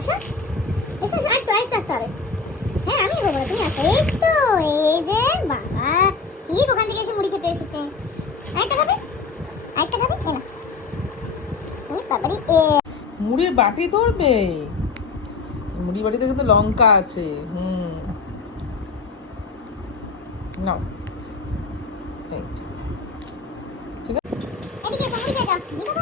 আসো এসো এসো, আরেকটু আসতে হবে। হ্যাঁ আমি এগোবো না, তুমি আসো। এই তো, এই যে বাবা ঠিক ওখান থেকে এসে মুড়ি খেতে এসেছে। আরেকটা খাবে, আরেকটা খাবে, এ না। এই বাবারি মুড়ির বাটি ধরবে? মুড়ি বাটিতে কিন্তু লঙ্কা আছে। নাও, এই, ঠিক আছে। এদিকে এসো, মুড়ি খেয়ে যাও। দিদা